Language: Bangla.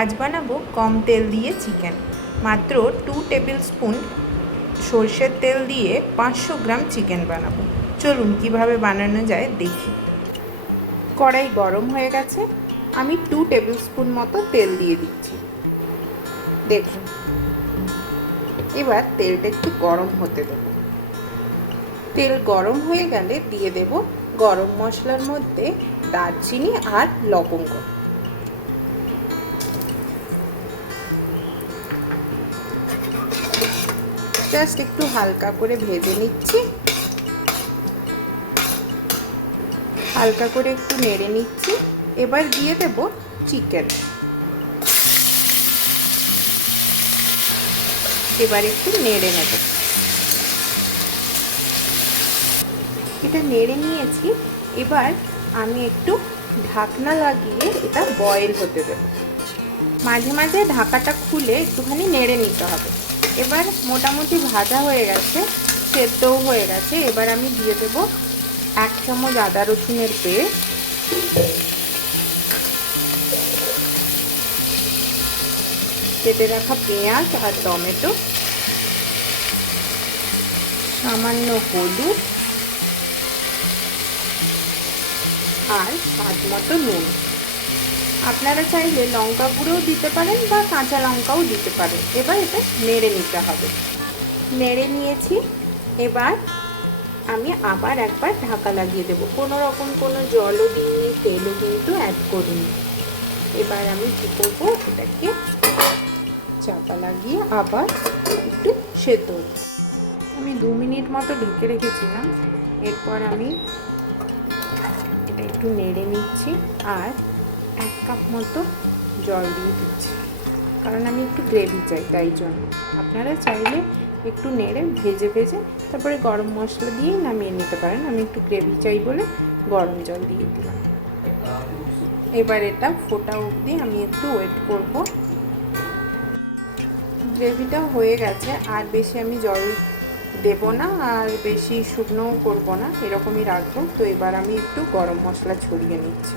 আজ বানাবো কম তেল দিয়ে চিকেন। মাত্র 2 টেবিল স্পুন সর্ষের তেল দিয়ে 500 গ্রাম চিকেন বানাবো। চলুন কিভাবে বানানো যায় দেখি। কড়াই গরম হয়ে গেছে, আমি 2 টেবিল স্পুন মতো তেল দিয়ে দিচ্ছি। দেখুন, এবার তেলটা একটু গরম হতে দেবো। তেল গরম হয়ে গেলে দিয়ে দেব গরম মশলার মধ্যে দারচিনি আর লবঙ্গ। জাস্ট একটু হালকা করে ভেজে নিচ্ছি, হালকা করে একটু নেড়ে নিচ্ছি। এবার দিয়ে দেব চিকেন। এবার একটু নেড়ে নেব। এটা নেড়ে নিয়েছি। এবার আমি একটু ঢাকনা লাগিয়ে এটা বয়েল হতে দেব। মাঝে মাঝে ঢাকাটা খুলে একটুখানি নেড়ে নিতে হবে। এবার মোটামুটি ভাজা হয়ে গেছে, সেদ্ধও হয়ে গেছে। এবার আমি দিয়ে দেব 1 চামচ আদা রসুনের পেস্ট, কেটে রাখা পেঁয়াজ আর টমেটো, সামান্য হলুদ আর স্বাদ মতো নুন। আপনারা চাইলে লঙ্কা গুঁড়োও দিতে পারেন বা কাঁচা লঙ্কাও দিতে পারেন। এবার এটা নেড়ে নিতে হবে। নেড়ে নিয়েছি। এবার আমি আবার একবার ঢাকা লাগিয়ে দেবো। কোনো রকম কোনো জলও দিইনি, তেলও কিন্তু অ্যাড করিনি। এবার আমি কী করবো, এটাকে চাপা লাগিয়ে আবার একটু সেদ্ধ হচ্ছে। আমি 2 মিনিট মতো ঢেকে রেখেছিলাম। এরপর আমি এটা একটু নেড়ে নিচ্ছি আর 1 কাপ মতো জল দিয়ে দিচ্ছি, কারণ আমি একটু গ্রেভি চাই, তাই জন্য। আপনারা চাইলে একটু নেড়ে ভেজে ভেজে তারপরে গরম মশলা দিয়েই নামিয়ে নিতে পারেন। আমি একটু গ্রেভি চাই বলে গরম জল দিয়ে দিলাম। এবার এটা ফোটা অবধি আমি একটু ওয়েট করব। গ্রেভিটা হয়ে গেছে, আর বেশি আমি জল দেব না আর বেশি শুকনোও করব না, এরকমই রাখবো। তো এবার আমি একটু গরম মশলা ছড়িয়ে নিচ্ছি।